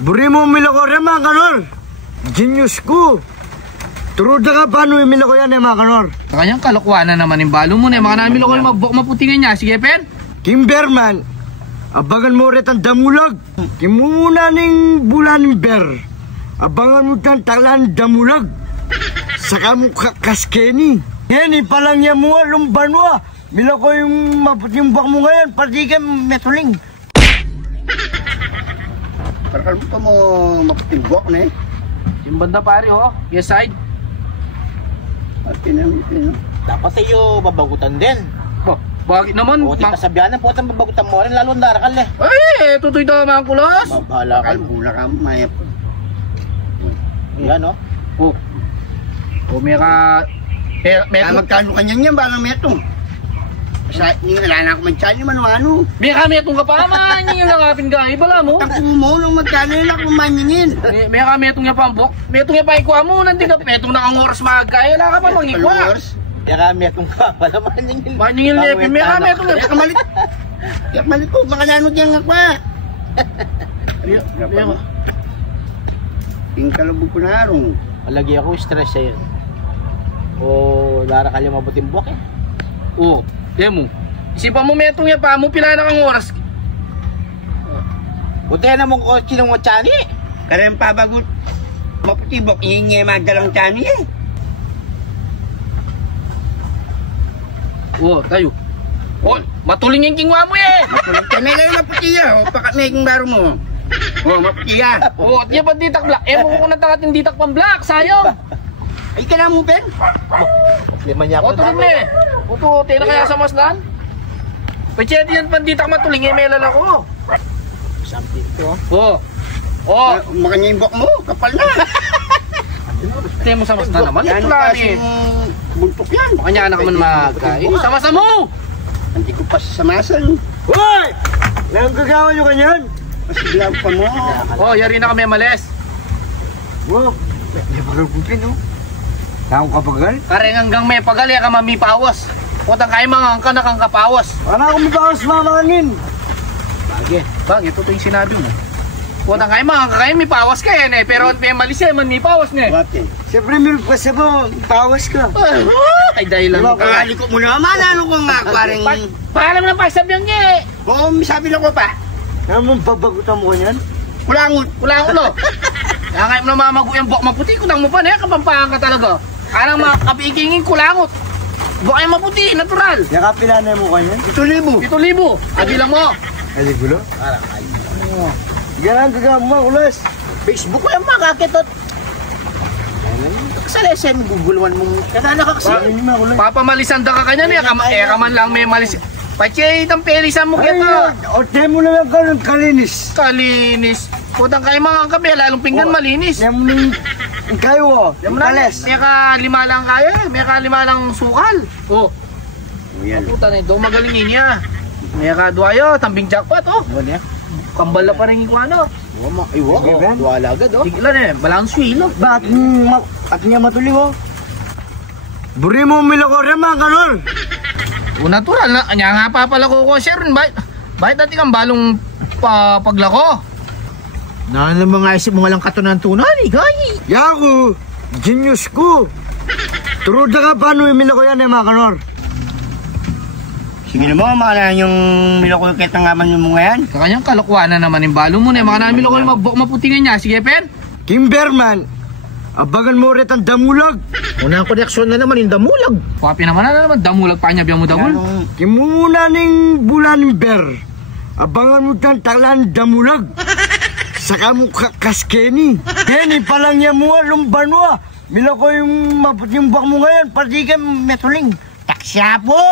Buri mo miloko rin mga kanor. Genius ko. Turuda ka paano yung miloko yan mga kanor. Kanyang kalokohan na naman yung balo mo na mga namin miloko yung maputingin niya. Sige, Pen. Kimberman, abagan mo rin ang damulag. Kimuna ning bulan ber. Abangan mo tang talan damulag. Saka mo kaskeni. Yan, ipalang niya mo lumbanwa. Miloko yung maputing bak mo ngayon. Pati ka metuling. Parang pa mo maputing bak na eh. Yung banda pare ho. Yes side. At pinang. Dapat sa'yo babagutan din. Bakit naman? O, di kasabihan ng potang babagutan mo rin, lalo ang darakal eh. Ay, tutoy daw mga kulos. Bahala ka. Kalbula ka, mayap. Yan o. May ka... Magkano kanya niyan, parang metong. Sa wala na ako magtsali man ano. May kami itong kapaman, yung langapin ka, ibala mo. Ang kumulong magkano lang kung maningin. May kami itong yapambok, may itong yapaikwa mo, nanti ka, may itong nakang oras magkaya, wala ka pa mangikwa. Kaya kami itong kapala maningil. Maningil lepin, may kami itong Yak malit. Yak malit ko, baka nanod yan nga pa. Ting kalabog ko na harong. Malagi ako stress sa'yo. O darakal yung mabuting buwak eh. Oo, yan mo. Isipan mo may itong yapa mo, pila na kang oras. Buti na mong kotse ng watsani. Kaya yung pabagot, maputibok, ihingi magdalang tsani eh. Oo, tayo. Oh, matuling yung kingwa mo eh. Kaya lang maputiya, o pakat na yung baro mo. O, maputiya. Oo, at yan pa ditak black. Eh, mo kung natangating ditak pang black, sayang. Ay, ka na mo, Ben? Lima niya O, ako tulog na eh. O, tira kaya sa maslan. Pachete yan pa ditak matuling, eh, melal ako. something to. Oo. Makanya yung bok mo, kapal na. Tiyan mo sa maslan naman. Yan Ito lang eh. buntok yan. Makanya anak man magkain. Sama-sama mo! Hindi ko pa sasamasan. Hoy! Nang gagawa nyo kanyan? Pasiglaw pa mo. Oh, yari na kami malis. Wow, may pagkagutin no? Nakong kapagal? Kareng hanggang may pagali ka mamipawas. Putang kayo mga angka na kang kapawas. Para ako mabawas mamangin. Bagay. Bagay, ito yung sinabi mo. Putang kayo mga angka kayo mipawas ka yan eh. Pero may malis yan, mipawas na eh. Wate. Siyempre milk pa sa mo, pawas ka. Ay, dahil lang. Kakali ko muna naman. Ano ko nga, parang... Paalam na pasabihan niya eh. Oo, sabi lang ko pa. Ano mong babagutan mo kanyan? Kulangot. Kulang ulo. Kaya ngayon na mamago yung bok maputi, kutang mo pa na yan, kapampahan ka talaga. Anang mga kapikingin kulangot. Bok ay maputi, natural. Yakapilana mo kanyan? 7,000. 7,000. Adi lang mo. Ay, gulo? Ganang gagawa mo, kulas. Facebook ko yung makakitot. Sa lesson, guguluan mong kanana ka kasi. Bakit mo, kulas? Papamalisan da ka kanya niya, kaman lang may malis. Pachay, itang pelisan mo Ay, kita. ote mo naman ka ng kalinis. Kalinis. Putang kayo mga kape, lalong pinggan malinis. Yan mo nang kayo, Yan mo na, kales. may ka 5 lang kaya, may ka 5 lang sukal. Oh, Yan. puta na ito, magalingin niya. May ka duwayo, tambing jackpot, oh. Ano niya? Kambal na pa rin yung ano. Ay, wow. Duwala agad, oh. Tiglan eh, balang swilo. Ba't at niya matuling mo? Buri mo miloko rin mga kanol. Natural na, kanya nga pa pala ko Sharon, bakit dati kang balong paglako? Na naman nga isip mo nga lang katunan-tunan, eh, gayi. Yaku, genius ko. Turuda ka paano yung miloko yan mga kanor. Sige na mo, mga yung miloko yung ketangaman yung mga yan. Kanyang kalokohan na naman yung balo mo na, mga namin ko yung maputingin niya. Sige, Pen. Kimberman, abagan mo rin ang damulag. Unang koneksyon na naman yung damulag. Papi naman na naman, damulag pa niya, biyan mo damul. Kimuna ning bulan ber. Abangan mo tang talan damulag. Saka mo kaskeni. Yan, ipalang niya mo lumbanwa. Miloko yung maputing bak mo ngayon. Pati ka metuling. Taksya po!